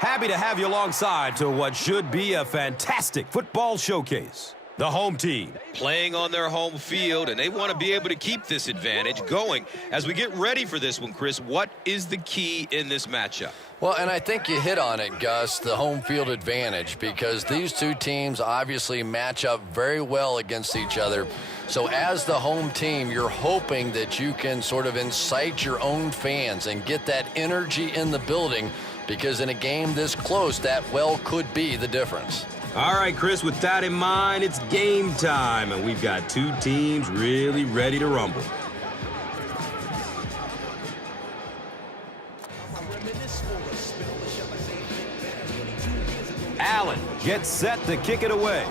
Happy to have you alongside to what should be a fantastic football showcase. The home team playing on their home field, and they want to be able to keep this advantage going. As we get ready for this one, Chris, what is the key in this matchup? Well, and I think you hit on it, Gus, the home field advantage, because these two teams obviously match up very well against each other. So as the home team, you're hoping that you can sort of incite your own fans and get that energy in the building, because in a game this close, that well could be the difference. All right, Chris, with that in mind, it's game time, and we've got two teams really ready to rumble. Allen gets set to kick it away.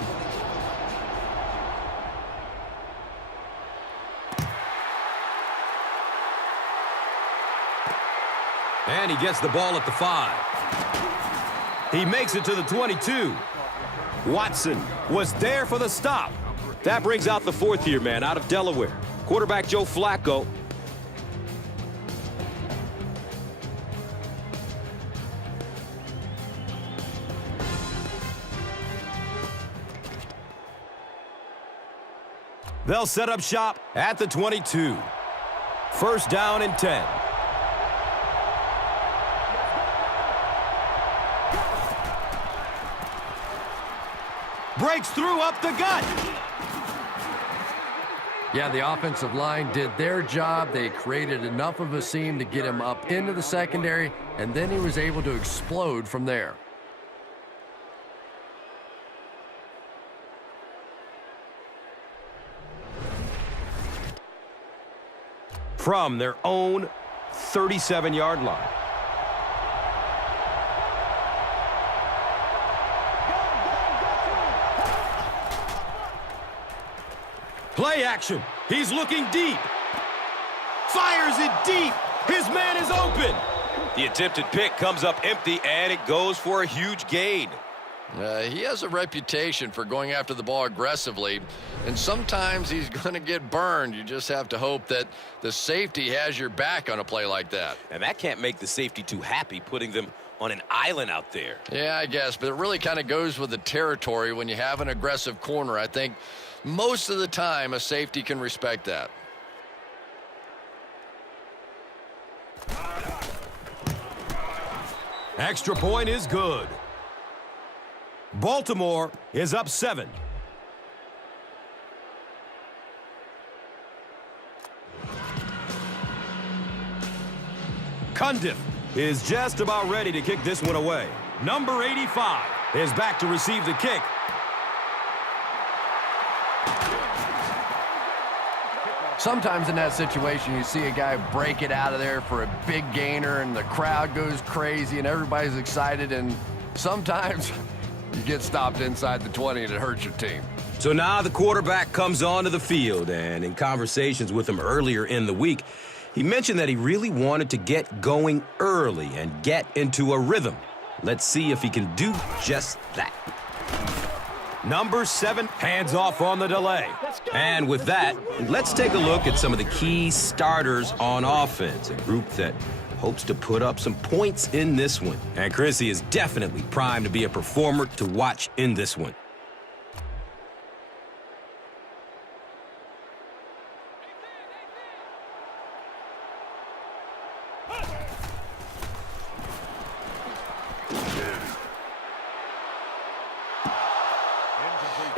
And he gets the ball at the 5. He makes it to the 22. Watson was there for the stop. That brings out the fourth-year man out of Delaware, quarterback Joe Flacco. They'll set up shop at the 22. First down and 10. Breaks through up the gut. Yeah, the offensive line did their job. They created enough of a seam to get him up into the secondary, and then he was able to explode from there. From their own 37-yard line. Play action. He's looking deep. Fires it deep. His man is open. The attempted pick comes up empty, and it goes for a huge gain. He has a reputation for going after the ball aggressively, and sometimes he's going to get burned. You just have to hope that the safety has your back on a play like that. And that can't make the safety too happy, putting them on an island out there. Yeah, I guess, but it really kind of goes with the territory when you have an aggressive corner. I think most of the time a safety can respect that. Extra point is good. Baltimore is up 7. Cundiff is just about ready to kick this one away. Number 85 is back to receive the kick. Sometimes in that situation, you see a guy break it out of there for a big gainer, and the crowd goes crazy, and everybody's excited, and sometimes you get stopped inside the 20, and it hurts your team. So now the quarterback comes onto the field, and in conversations with him earlier in the week, he mentioned that he really wanted to get going early and get into a rhythm. Let's see if he can do just that. Number 7, hands off on the delay. And with that, let's take a look at some of the key starters on offense, a group that hopes to put up some points in this one. And Chrissy is definitely primed to be a performer to watch in this one.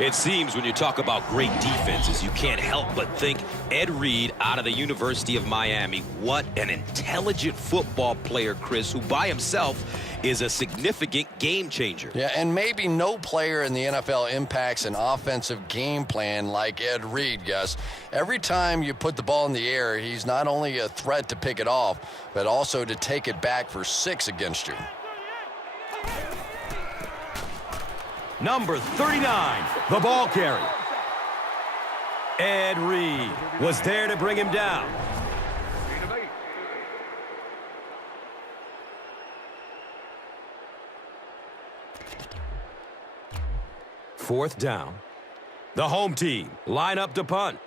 It seems when you talk about great defenses, you can't help but think Ed Reed out of the University of Miami. What an intelligent football player, Chris, who by himself is a significant game changer. Yeah, and maybe no player in the NFL impacts an offensive game plan like Ed Reed, Gus. Every time you put the ball in the air, he's not only a threat to pick it off, but also to take it back for 6 against you. Number 39, the ball carrier. Ed Reed was there to bring him down. Fourth down. The home team line up to punt.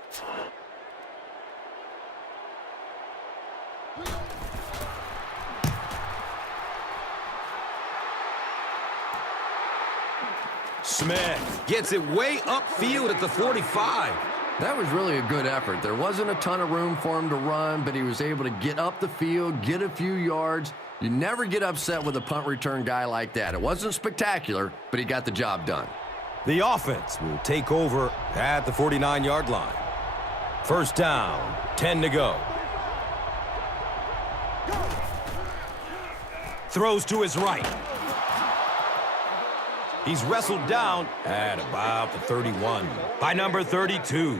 Smith gets it way upfield at the 45. That was really a good effort. There wasn't a ton of room for him to run, but he was able to get up the field, get a few yards. You never get upset with a punt return guy like that. It wasn't spectacular, but he got the job done. The offense will take over at the 49-yard line. First down, 10 to go. Throws to his right. He's wrestled down at about the 31 by number 32.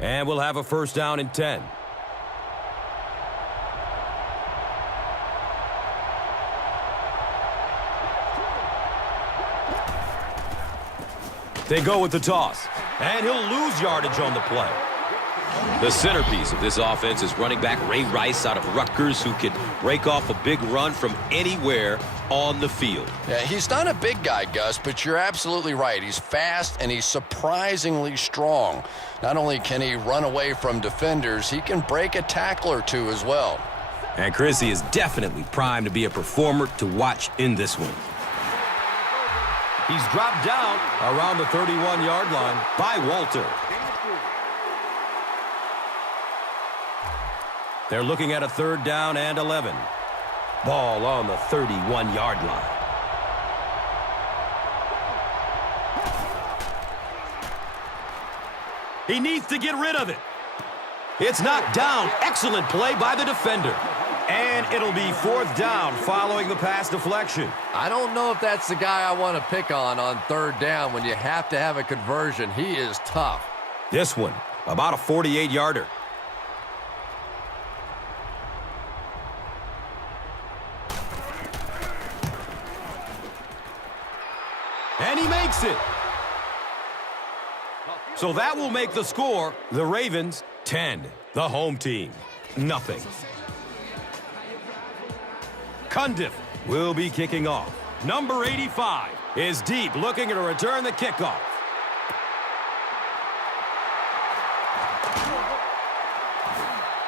And we'll have a first down and 10. They go with the toss, and he'll lose yardage on the play. The centerpiece of this offense is running back Ray Rice out of Rutgers, who can break off a big run from anywhere on the field. Yeah, he's not a big guy, Gus, but you're absolutely right. He's fast and he's surprisingly strong. Not only can he run away from defenders, he can break a tackle or two as well. And Chrissy is definitely primed to be a performer to watch in this one. He's dropped down around the 31-yard line by Walter. They're looking at a third down and 11. Ball on the 31-yard line. He needs to get rid of it. It's knocked down. Excellent play by the defender. And it'll be fourth down following the pass deflection. I don't know if that's the guy I want to pick on third down when you have to have a conversion. He is tough. This one, about a 48-yarder. And he makes it. So that will make the score, the Ravens 10, the home team nothing. Cundiff will be kicking off. Number 85 is deep, looking to return the kickoff.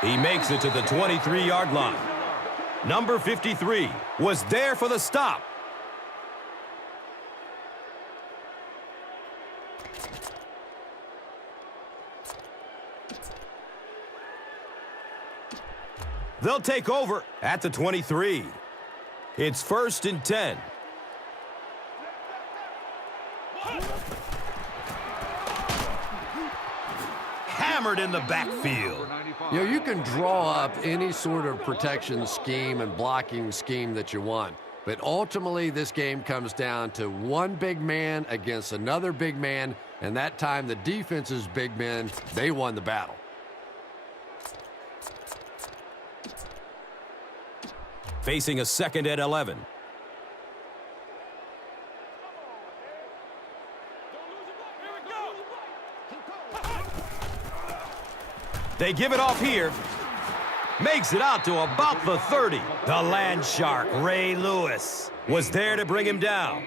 He makes it to the 23-yard line. Number 53 was there for the stop. They'll take over at the 23. It's first and 10. Hammered in the backfield. You know, you can draw up any sort of protection scheme and blocking scheme that you want. But ultimately, this game comes down to one big man against another big man. And that time, the defense's big men, they won the battle. Facing a second and 11. They give it off here. Makes it out to about the 30. The land shark, Ray Lewis, was there to bring him down.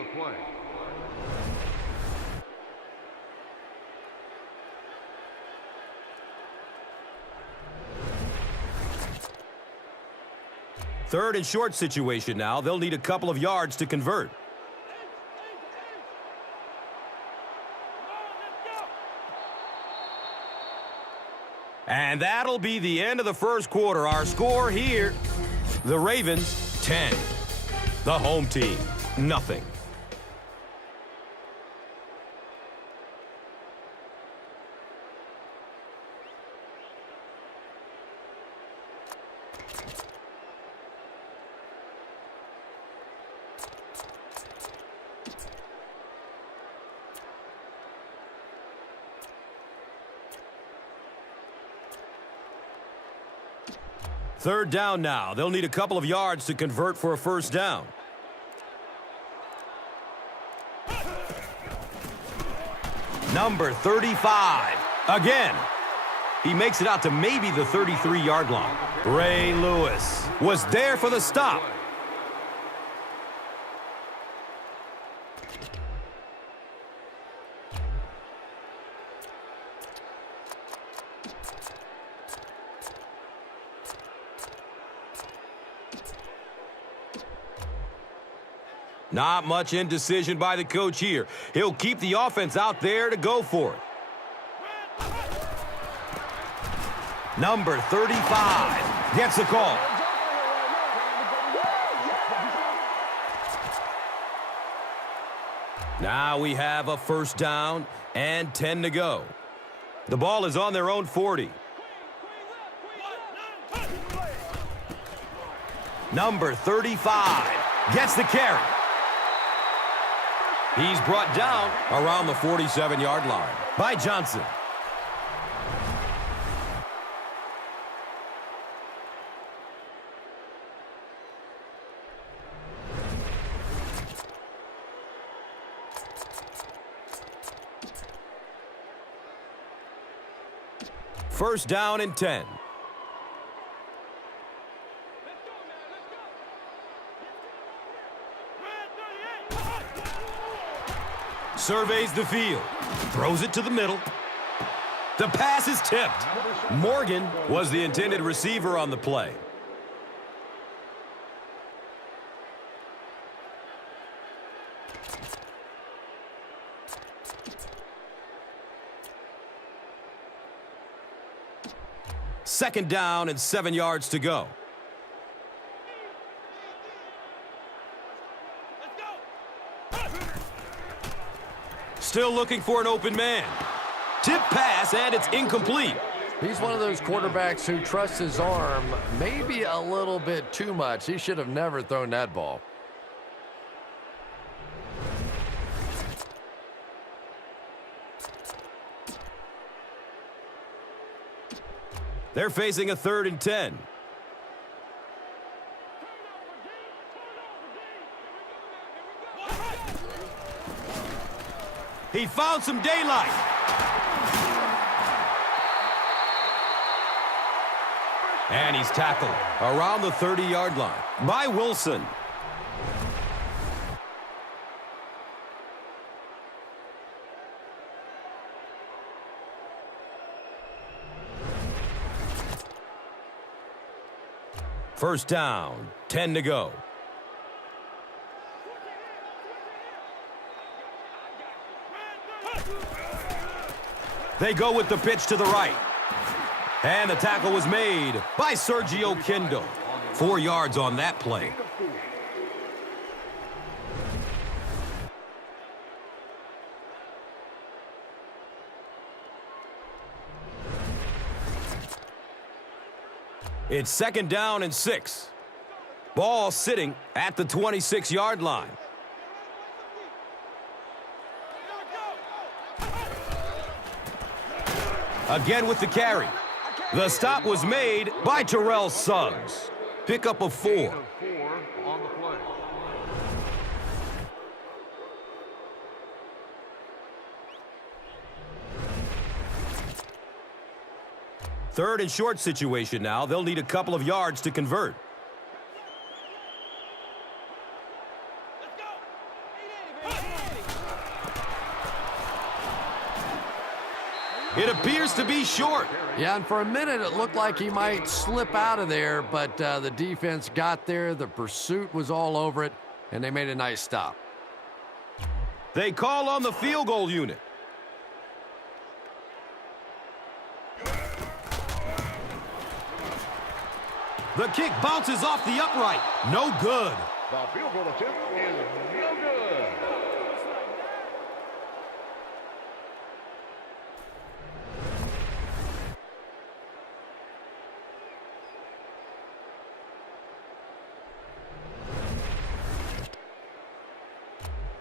Third and short situation now. They'll need a couple of yards to convert. And that'll be the end of the first quarter. Our score here, the Ravens 10. The home team, nothing. Third down now. They'll need a couple of yards to convert for a first down. Number 35. Again. He makes it out to maybe the 33-yard line. Ray Lewis was there for the stop. Not much indecision by the coach here. He'll keep the offense out there to go for it. Number 35 gets the call. Now we have a first down and 10 to go. The ball is on their own 40. Number 35 gets the carry. He's brought down around the 47-yard line by Johnson. First down and 10. Surveys the field. Throws it to the middle. The pass is tipped. Morgan was the intended receiver on the play. Second down and 7 yards to go. Still looking for an open man. Tip pass, and it's incomplete. He's one of those quarterbacks who trusts his arm maybe a little bit too much. He should have never thrown that ball. They're facing a 3rd and 10. He found some daylight. And he's tackled around the 30-yard line by Wilson. First down, 10 to go. They go with the pitch to the right. And the tackle was made by Sergio Kindle. 4 yards on that play. It's second down and 6. Ball sitting at the 26-yard line. Again with the carry. The stop was made by Terrell Suggs. Pickup of 4. Third and short situation now. They'll need a couple of yards to convert. It appears to be short. Yeah, and for a minute it looked like he might slip out of there, but the defense got there. The pursuit was all over it, and they made a nice stop. They call on the field goal unit. The kick bounces off the upright. No good. The field goal attempt is no good.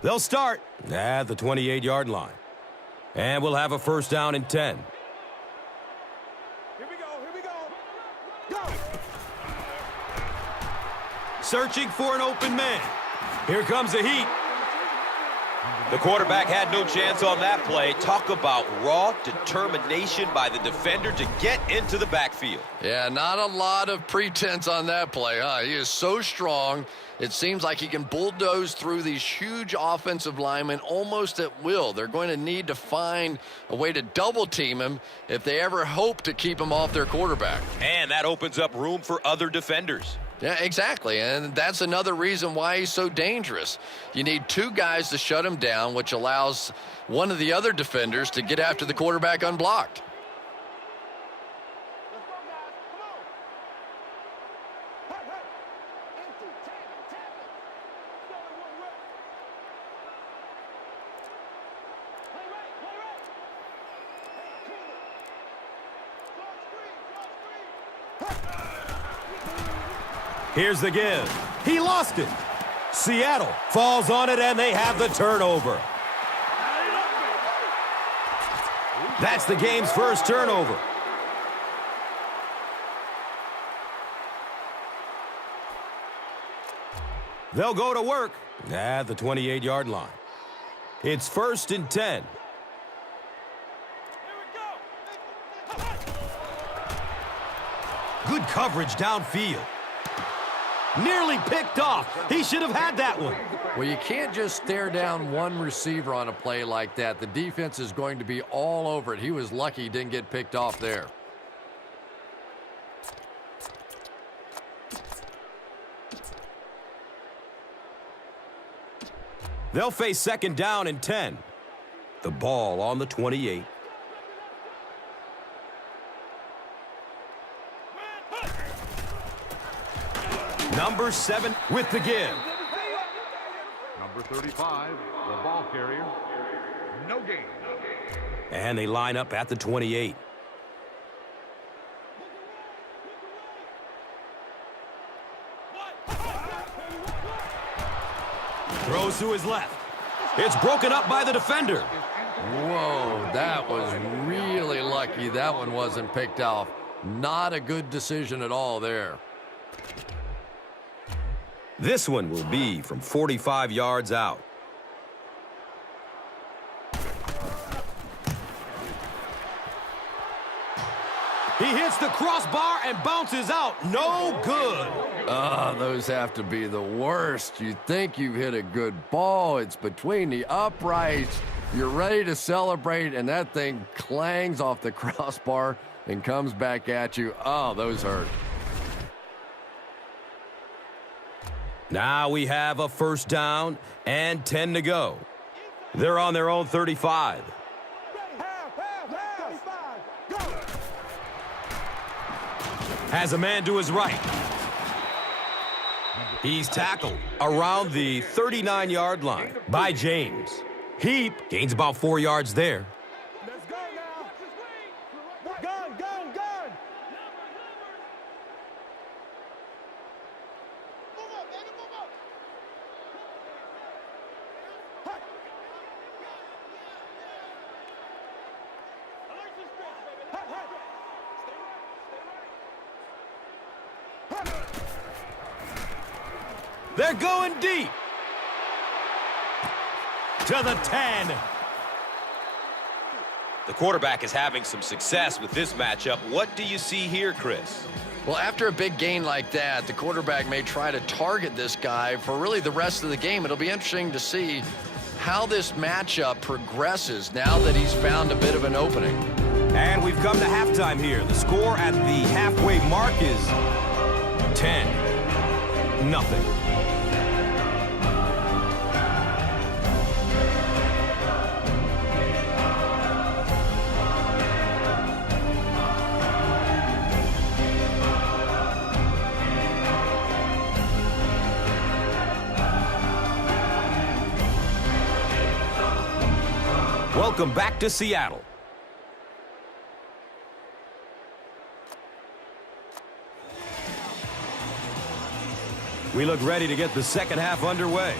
They'll start at the 28-yard line. And we'll have a first down and 10. Here we go. Go! Searching for an open man. Here comes the heat. The quarterback had no chance on that play. Talk about raw determination by the defender to get into the backfield. Yeah, not a lot of pretense on that play, huh? He is so strong. It seems like he can bulldoze through these huge offensive linemen almost at will. They're going to need to find a way to double team him if they ever hope to keep him off their quarterback. And that opens up room for other defenders. Yeah, exactly, and that's another reason why he's so dangerous. You need two guys to shut him down, which allows one of the other defenders to get after the quarterback unblocked. Here's the give. He lost it. Seattle falls on it, and they have the turnover. That's the game's first turnover. They'll go to work at the 28-yard line. It's 1st and 10. Good coverage downfield. Nearly picked off. He should have had that one. Well, you can't just stare down one receiver on a play like that. The defense is going to be all over it. He was lucky he didn't get picked off there. They'll face 2nd down and 10. The ball on the 28. Number 7 with the give. Number 35, the ball carrier. No gain. And they line up at the 28. Throws to his left. It's broken up by the defender. Whoa, that was really lucky that one wasn't picked off. Not a good decision at all there. This one will be from 45 yards out. He hits the crossbar and bounces out. No good. Those have to be the worst. You think you've hit a good ball. It's between the uprights. You're ready to celebrate, and that thing clangs off the crossbar and comes back at you. Oh, those hurt. Now we have a 1st down and 10 to go. They're on their own 35. Has a man to his right. He's tackled around the 39-yard line by James. Heap gains about 4 yards there. Let's go now. Gun, gun, gun. Move up, baby, move up. I like this stretch, baby. They're going deep. To the 10. The quarterback is having some success with this matchup. What do you see here, Chris? Well, after a big gain like that, the quarterback may try to target this guy for really the rest of the game. It'll be interesting to see how this matchup progresses now that he's found a bit of an opening. And we've come to halftime here. The score at the halfway mark is 10-0. Welcome back to Seattle. We look ready to get the second half underway.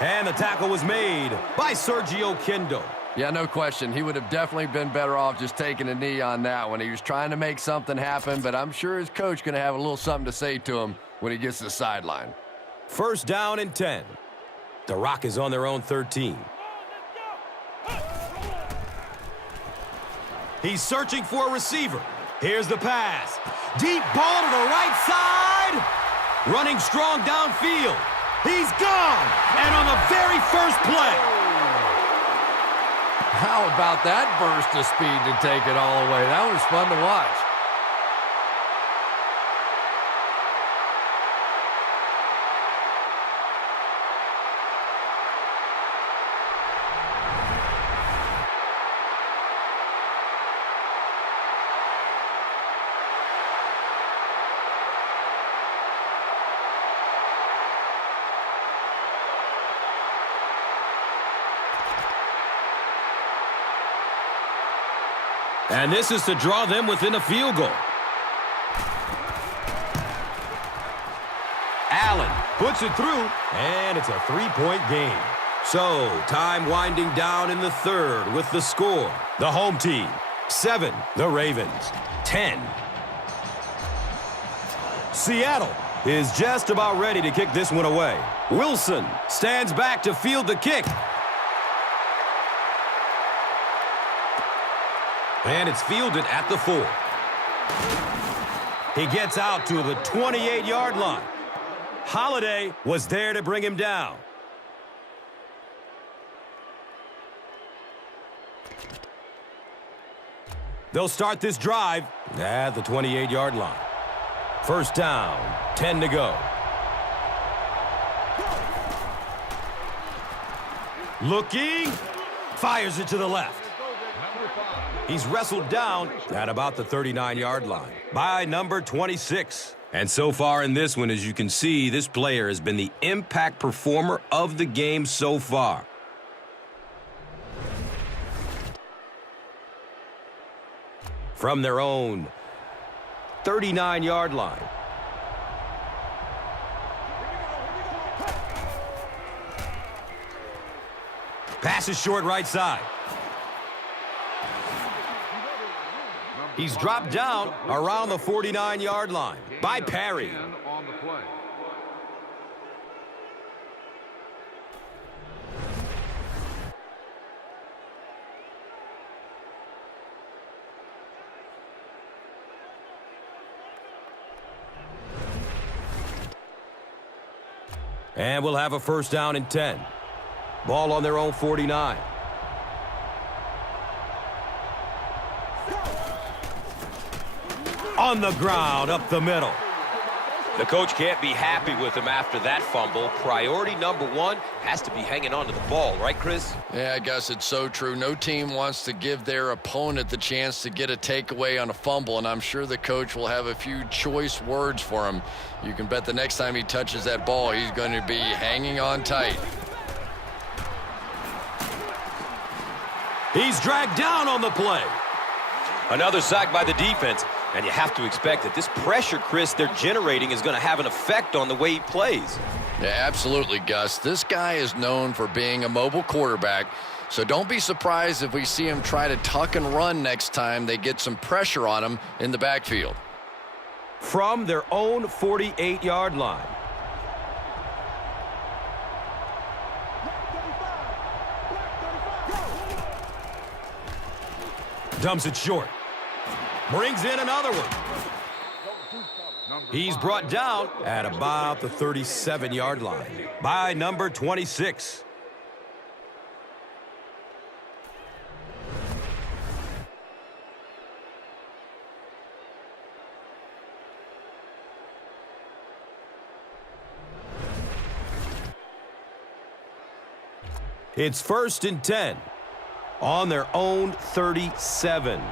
And the tackle was made by Sergio Kindo. Yeah, no question. He would have definitely been better off just taking a knee on that one. He was trying to make something happen, but I'm sure his coach going to have a little something to say to him when he gets to the sideline. 1st down and 10. The Rock is on their own 13. He's searching for a receiver. Here's the pass. Deep ball to the right side. Running strong downfield. He's gone. And on the very first play, How about that burst of speed to take it all away? That was fun to watch. And this is to draw them within a field goal. Allen puts it through, and it's a three-point game. So, time winding down in the third with the score. The home team, 7. The Ravens, 10. Seattle is just about ready to kick this one away. Wilson stands back to field the kick. And it's fielded at the 4. He gets out to the 28-yard line. Holiday was there to bring him down. They'll start this drive at the 28-yard line. First down, 10 to go. Looking, fires it to the left. He's wrestled down at about the 39-yard line by number 26. And so far in this one, as you can see, this player has been the impact performer of the game so far. From their own 39-yard line. Pass is short right side. He's dropped down around the 49-yard line by Perry. And we'll have a first down and 10. Ball on their own 49. On the ground, up the middle. The coach can't be happy with him after that fumble. Priority number 1 has to be hanging on to the ball, right, Chris? Yeah, I guess it's so true. No team wants to give their opponent the chance to get a takeaway on a fumble, and I'm sure the coach will have a few choice words for him. You can bet the next time he touches that ball, he's going to be hanging on tight. He's dragged down on the play. Another sack by the defense. And you have to expect that this pressure, Chris, they're generating is going to have an effect on the way he plays. Yeah, absolutely, Gus. This guy is known for being a mobile quarterback, so don't be surprised if we see him try to tuck and run next time they get some pressure on him in the backfield. From their own 48-yard line. Dumps it short. Brings in another one. He's brought down at about the 37-yard line by number 26. It's first and 10 on their own 37.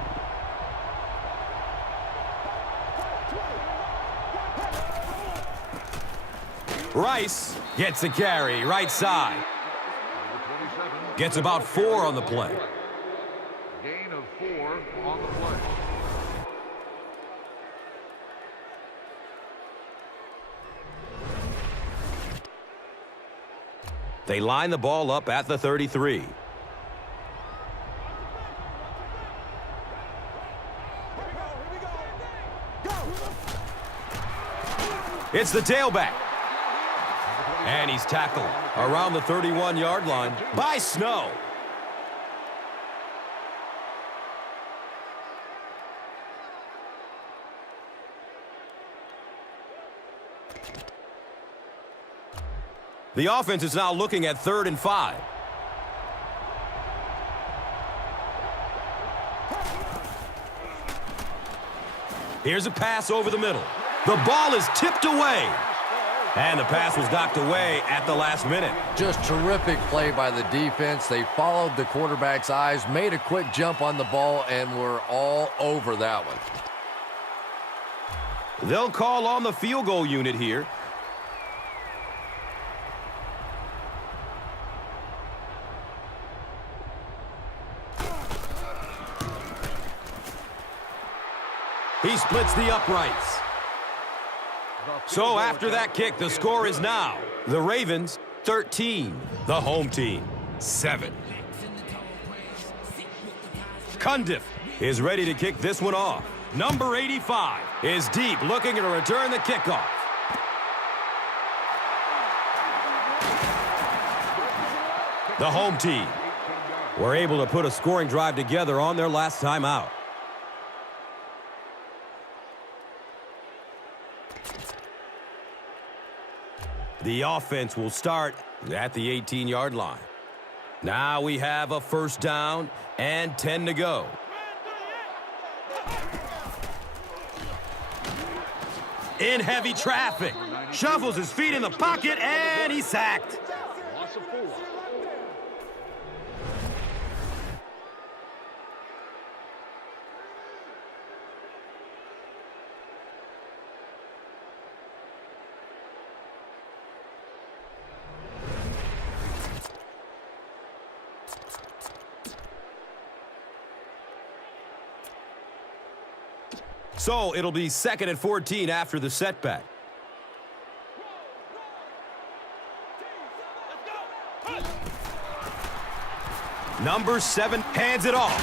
Rice gets a carry right side. Gets about 4 on the play. Gain of 4 on the play. They line the ball up at the 33. It's the tailback. And he's tackled around the 31-yard line by Snow. The offense is now looking at 3rd and 5. Here's a pass over the middle. The ball is tipped away. And the pass was knocked away at the last minute. Just terrific play by the defense. They followed the quarterback's eyes, made a quick jump on the ball, and were all over that one. They'll call on the field goal unit here. He splits the uprights. So after that kick, the score is now the Ravens 13, the home team 7. Cundiff is ready to kick this one off. Number 85 is deep, looking to return the kickoff. The home team were able to put a scoring drive together on their last time out. The offense will start at the 18-yard line. Now we have a first down and 10 to go. In heavy traffic. Shuffles his feet in the pocket, and he's sacked. So it'll be 2nd and 14 after the setback. Number 7 hands it off.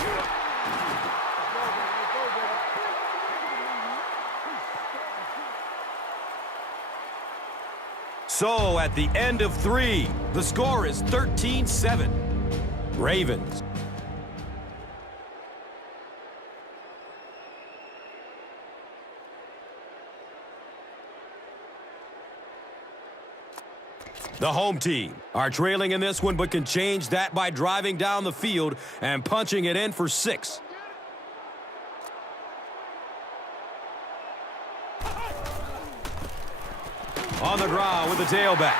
So at the end of 3, the score is 13-7. Ravens. The home team are trailing in this one, but can change that by driving down the field and punching it in for 6. On the ground with the tailback.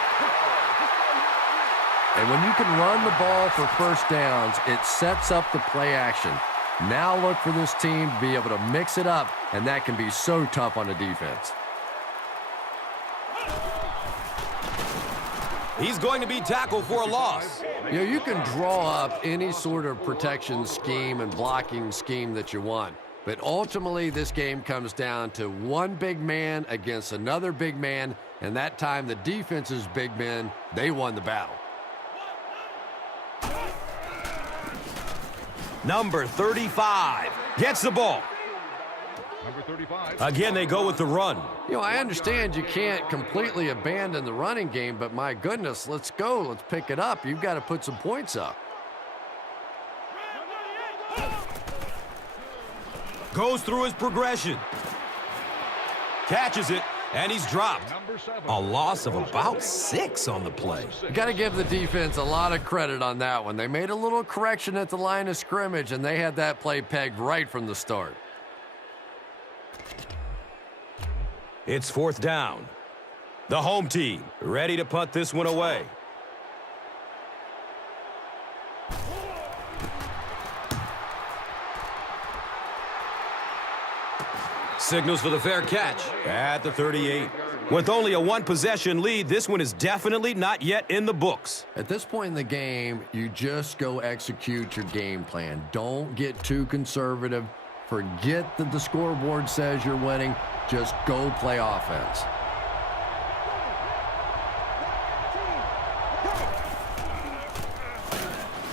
And when you can run the ball for first downs, it sets up the play action. Now look for this team to be able to mix it up, and that can be so tough on a defense. He's going to be tackled for a loss. You know, you can draw up any sort of protection scheme and blocking scheme that you want. But ultimately, this game comes down to one big man against another big man. And that time, the defense's big men, they won the battle. Number 35 gets the ball. Number 35. Again, they go with the run. You know, I understand you can't completely abandon the running game, but my goodness, let's go. Let's pick it up. You've got to put some points up. Goes through his progression. Catches it, and he's dropped. Number 7. A loss of about 6 on the play. You got to give the defense a lot of credit on that one. They made a little correction at the line of scrimmage, and they had that play pegged right from the start. It's 4th down. The home team ready to punt this one away. Signals for the fair catch at the 38. With only a 1-possession lead, this one is definitely not yet in the books. At this point in the game, you just go execute your game plan. Don't get too conservative. Forget that the scoreboard says you're winning. Just go play offense.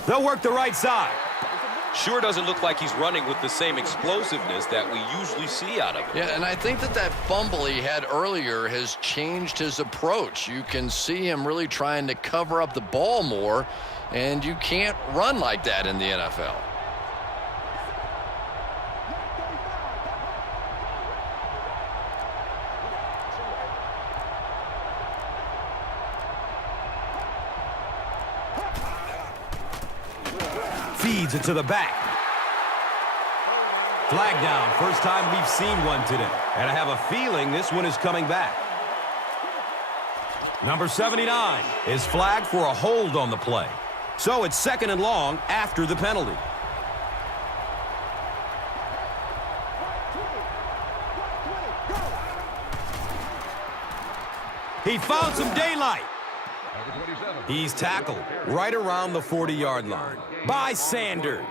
They'll work the right side. Sure doesn't look like he's running with the same explosiveness that we usually see out of him. Yeah, and I think that fumble he had earlier has changed his approach. You can see him really trying to cover up the ball more, and you can't run like that in the NFL. Feeds it to the back. Flag down. First time we've seen one today. And I have a feeling this one is coming back. Number 79 is flagged for a hold on the play. So it's 2nd and long after the penalty. He found some daylight. He's tackled right around the 40-yard line by Sanders.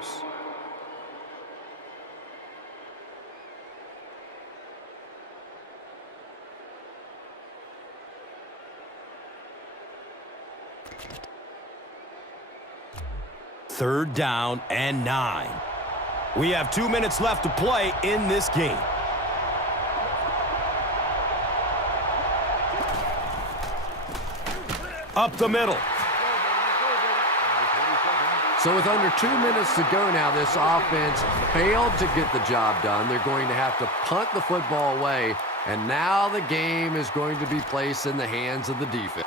Third down and 9. We have 2 minutes left to play in this game. Up the middle. So with under 2 minutes to go now, this offense failed to get the job done. They're going to have to punt the football away, and now the game is going to be placed in the hands of the defense.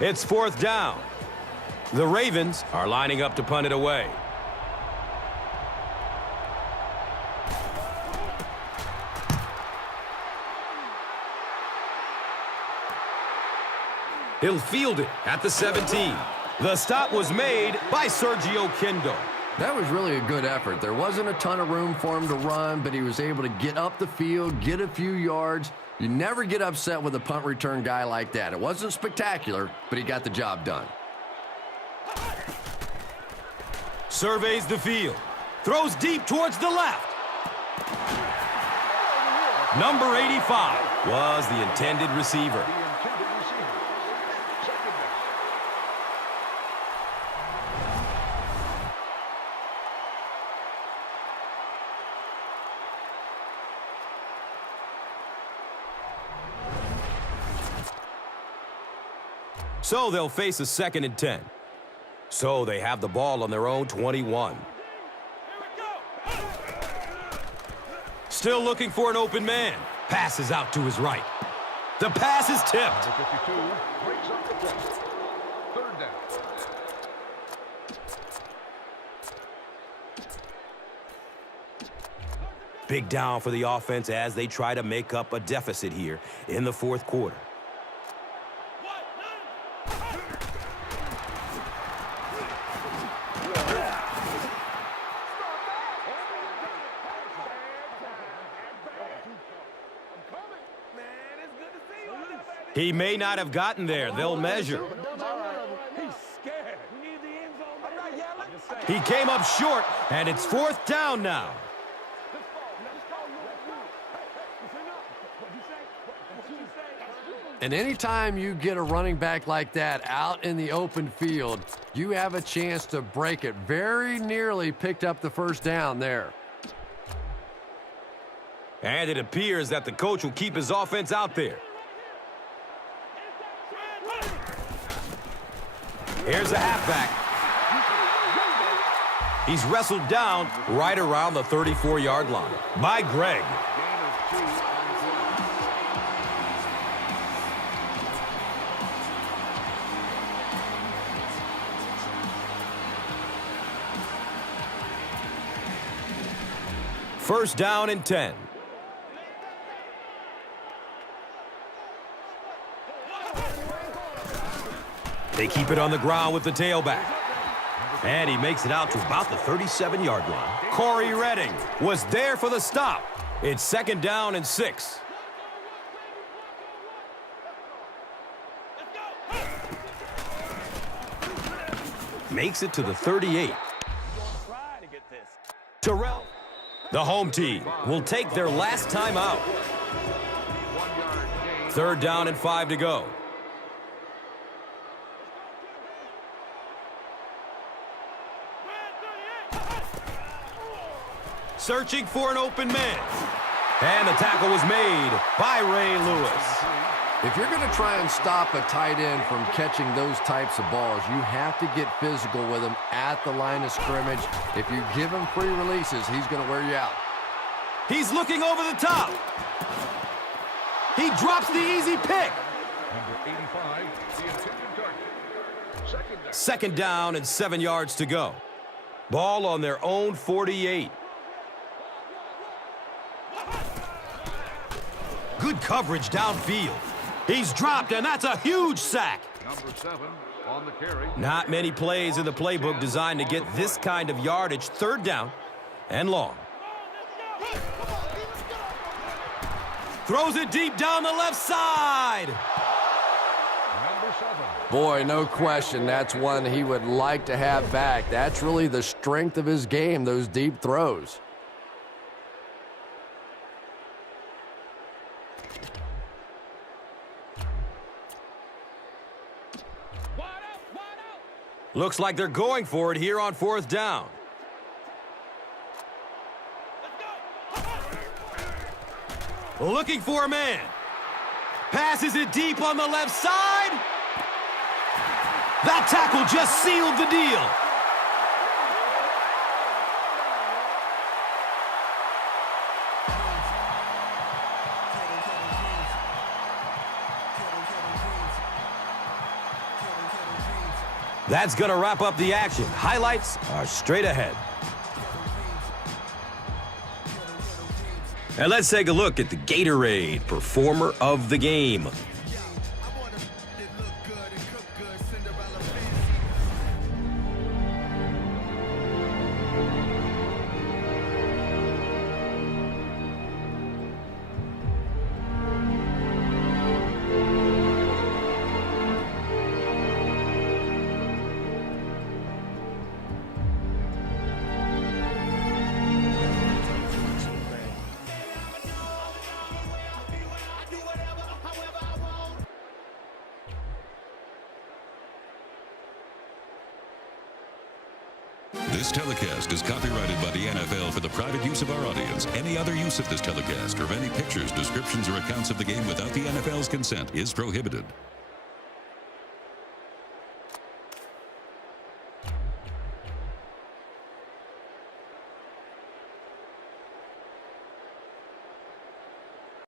It's 4th down. The Ravens are lining up to punt it away. He'll field it at the 17. The stop was made by Sergio Kindle. That was really a good effort. There wasn't a ton of room for him to run, but he was able to get up the field, get a few yards. You never get upset with a punt return guy like that. It wasn't spectacular, but he got the job done. Surveys the field. Throws deep towards the left. Number 85 was the intended receiver. So they'll face a 2nd and 10. So they have the ball on their own 21. Still looking for an open man. Passes out to his right. The pass is tipped. Third down. Big down for the offense as they try to make up a deficit here in the 4th quarter. He may not have gotten there. They'll measure. He came up short, and it's 4th down now. And anytime you get a running back like that out in the open field, you have a chance to break it. Very nearly picked up the 1st down there. And it appears that the coach will keep his offense out there. Here's a halfback. He's wrestled down right around the 34-yard line by Greg. First down and 10. They keep it on the ground with the tailback. And he makes it out to about the 37-yard line. Corey Redding was there for the stop. It's 2nd down and 6. Makes it to the 38. Terrell. The home team will take their last time out. 3rd down and 5 to go. Searching for an open man. And the tackle was made by Ray Lewis. If you're going to try and stop a tight end from catching those types of balls, you have to get physical with him at the line of scrimmage. If you give him free releases, he's going to wear you out. He's looking over the top. He drops the easy pick. Number 85, the intended target. Second down and 7 yards to go. Ball on their own 48. Good coverage downfield. He's dropped, and that's a huge sack. Number 7 on the carry. Not many plays in the playbook designed to get this kind of yardage. Third down and long. Throws it deep down the left side. Number 7. Boy, no question, that's one he would like to have back. That's really the strength of his game, those deep throws. Looks like they're going for it here on fourth down. Looking for a man. Passes it deep on the left side. That tackle just sealed the deal. That's going to wrap up the action. Highlights are straight ahead. And let's take a look at the Gatorade Performer of the Game. This telecast is copyrighted by the NFL for the private use of our audience. Any other use of this telecast or of any pictures, descriptions, or accounts of the game without the NFL's consent is prohibited.